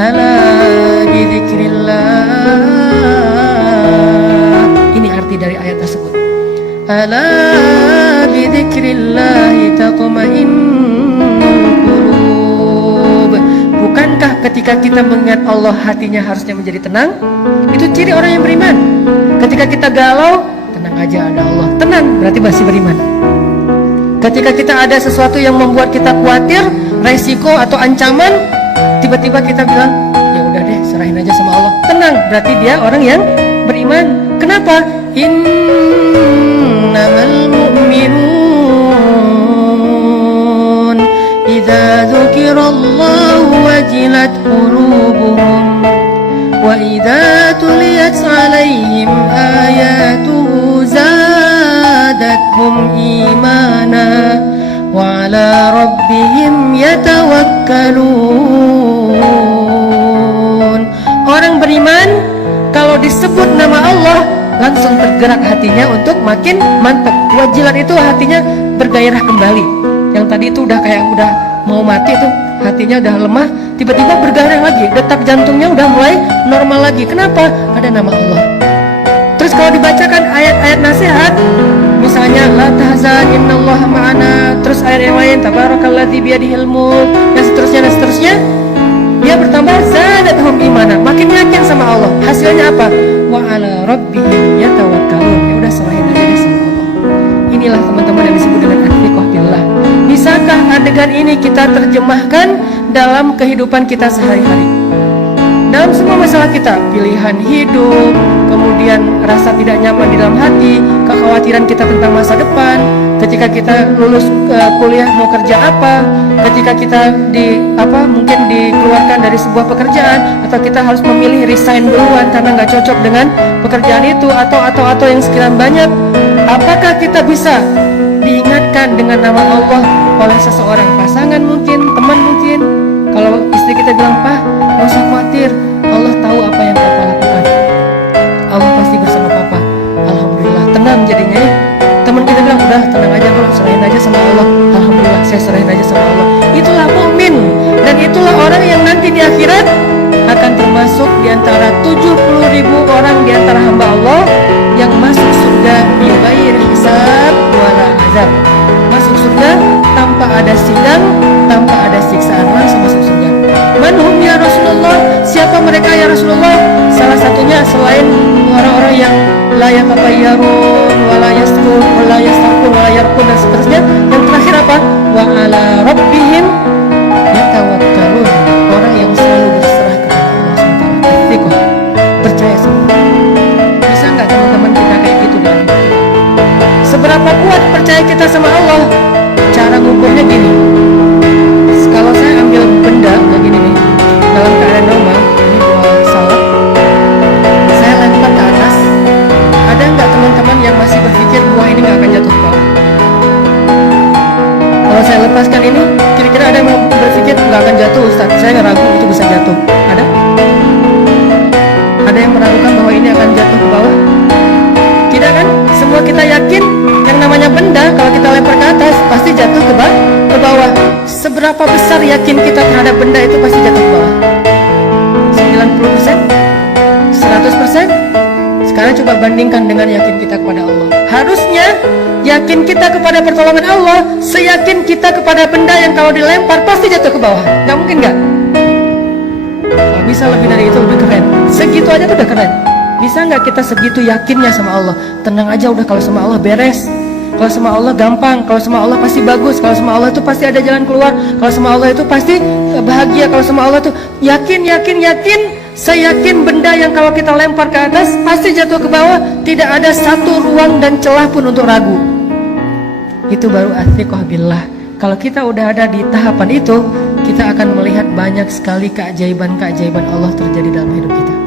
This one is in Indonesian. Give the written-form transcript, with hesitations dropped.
Ala bidzikrillah. Ini arti dari ayat tersebut. Ala bidzikrillah tatma'innul qulub. Bukankah ketika kita mengingat Allah hatinya harusnya menjadi tenang? Itu ciri orang yang beriman. Ketika kita galau, tenang aja ada Allah. Tenang, berarti masih beriman. Ketika kita ada sesuatu yang membuat kita khawatir, resiko atau ancaman, tiba-tiba kita bilang, ya udah deh, serahin aja sama Allah. Tenang, berarti dia orang yang beriman. Kenapa? Innamal mu'minun idza dzukirallahu wajilat qulubuhum wa idza tuliyat 'alaihim ayatuhu zadatuhum imana wa 'ala rabbihim yatawakkalun. Orang beriman kalau disebut nama Allah langsung tergerak hatinya untuk makin mantap. Wajilat itu hatinya bergairah kembali. Yang tadi itu udah kayak udah mau mati tuh, hatinya udah lemah, tiba-tiba bergairah lagi, detak jantungnya udah mulai normal lagi. Kenapa? Ada nama Allah. Terus kalau dibacakan ayat-ayat nasihat, misalnya la tahzan innallaha ma'ana, terus ayat yang lain tabarakalladzi biyadihil mulk, dan seterusnya, dia bertambah zadatuhum imana, makin yakin sama Allah. Hasilnya apa? Wa 'ala rabbihim yatawakkalun. Ya udah, serahin aja deh sama Allah. Inilah teman-teman yang disebut dengan athiqah billah. Bisakah adegan ini kita terjemahkan dalam kehidupan kita sehari-hari? Dalam semua masalah kita, pilihan hidup, kemudian rasa tidak nyaman di dalam hati, kekhawatiran kita tentang masa depan, ketika kita lulus kuliah mau kerja apa, ketika kita mungkin dikeluarkan dari sebuah pekerjaan, atau kita harus memilih resign duluan karena nggak cocok dengan pekerjaan itu, atau yang sekian banyak. Apakah kita bisa diingatkan dengan nama Allah oleh seseorang, pasangan mungkin, teman mungkin? Kalau istri kita bilang, "Pak, gak usah khawatir, Allah tahu apa yang Papa lakukan, Allah pasti bersama Papa." Alhamdulillah, tenang jadinya ya. Teman kita bilang, "Udah tenang aja bro, serahin aja sama Allah." Alhamdulillah, saya serahin aja sama Allah. Itulah mukmin, dan itulah orang yang nanti di akhirat akan termasuk di antara 70.000 orang di antara hamba Allah yang masuk surga bighairi hisab wala azab. Masuk surga tanpa ada sidang, tanpa ada siksaan, langsung masuk surga. Manhum ya Rasulullah? Siapa mereka ya Rasulullah? Salah satunya selain orang-orang yang la yatatayyarun wala yasqun wala yastarqun wala yarqun dan seterusnya, yang terakhir apa? Wa 'ala rabbihim yatawakkalun. Orang yang selalu berserah kepada Allah SWT. Athiqah, percaya sama Allah. Bisa nggak teman-teman kita kayak gitu dalam hidup? Seberapa kuat percaya kita sama Allah? Cara ngukurnya gini. Kalau saya ambil benda kayak gini nih, dalam keadaan normal, ini buah salak, saya lempar ke atas, ada nggak teman-teman yang masih berpikir buah ini nggak akan jatuh ke bawah? Kalau saya lepaskan ini, kira-kira ada yang berpikir nggak akan jatuh Ustaz? Saya ragu itu bisa jatuh. Ada? Ada yang meragukan bahwa ini akan jatuh ke bawah? Tidak kan? Semua kita yakin yang namanya benda kalau kita lempar ke atas pasti jatuh ke bawah. Seberapa besar yakin kita terhadap benda itu pasti jatuh ke bawah? 90%? 100%? Sekarang coba bandingkan dengan yakin kita kepada Allah. Harusnya yakin kita kepada pertolongan Allah seyakin kita kepada benda yang kalau dilempar pasti jatuh ke bawah. Gak mungkin gak? Kalau bisa lebih dari itu udah keren. Segitu aja tuh udah keren. Bisa nggak kita segitu yakinnya sama Allah? Tenang aja udah, kalau sama Allah beres. Kalau sama Allah gampang. Kalau sama Allah pasti bagus. Kalau sama Allah itu pasti ada jalan keluar. Kalau sama Allah itu pasti bahagia. Kalau sama Allah itu yakin. Saya yakin benda yang kalau kita lempar ke atas pasti jatuh ke bawah. Tidak ada satu ruang dan celah pun untuk ragu. Itu baru athiqah billah. Kalau kita udah ada di tahapan itu, kita akan melihat banyak sekali keajaiban-keajaiban Allah terjadi dalam hidup kita.